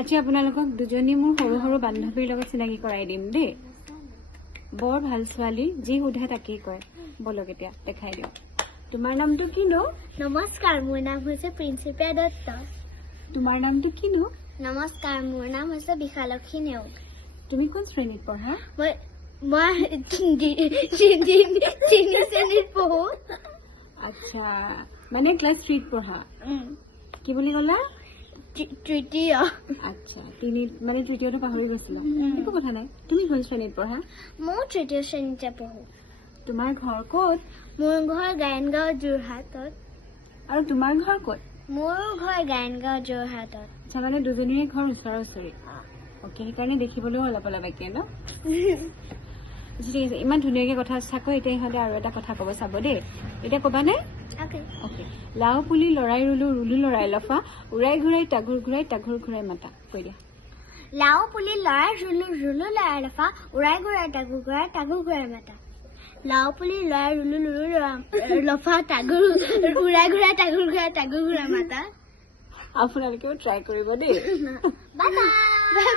আজি আপোনালোকক দুজনী মোৰ সৰু সৰু বান্ধৱীৰ লগত চিনাকি কৰাই দিম দেই বৰ ভাল ছোৱালী যি সোধে তাকেই কয় বলক এতিয়া দেখাই দিওঁ তোমাৰ নামটো কিনো নমস্কাৰ মোৰ নাম হৈছে প্ৰিন্সিপা দত্ত তোমাৰ নামটো কিনো নমস্কাৰ মোৰ নাম হৈছে বিশালক্ষী নেওগ তুমি কোন শ্ৰেণীত পঢ়া মই তিনি শ্ৰেণীত পঢ়ো আচ্ছা মানে ক্লাছ 3ত পঢ়া কি বুলি ক'লা তৃতীয় আচ্ছা তিনি মানে তৃতীয়টো পাহৰি গৈছিলা একো কথা নাই তুমি কোন শ্ৰেণীত পঢ়া মই তৃতীয় শ্ৰেণীতে পঢ়ো তোমাৰ ঘৰ ক'ত মোৰ ঘৰ গায়নগাঁও যোৰহাটত আৰু তোমাৰ ঘৰ ক'ত মোৰ ঘৰ গায়নগাঁও যোৰহাটত আচ্ছা মানে দুজনীৰে ঘৰ ওচৰা ওচৰি অ'কে সেইকাৰণে দেখিবলৈও অলপ অলপ একে ন ঠিক আছে ইমান ধুনীয়াকৈ কথা চাকো এতিয়া ইহঁতে আৰু এটা কথা ক'ব চাব দেই এতিয়া ক'বানে অ'কে লাও পুলি লৰাই ৰুলো ৰুলো লৰাই লফা উৰাই ঘূৰাই টাঘুৰ ঘূৰাই মাতা কৈ দিয়া লাও পুলি লৰাই ৰুলো ৰুলো লৰাই লফা উৰাই ঘূৰাই টাঘুৰ ঘূৰাই মাতা লাও পুলি লৰাই ৰুলো ৰুলো লফা টাঘুৰ উৰাই ঘূৰাই টাঘুৰ ঘূৰাই মাতা আপোনালোকেও ট্ৰাই কৰিব দেই বাই বাই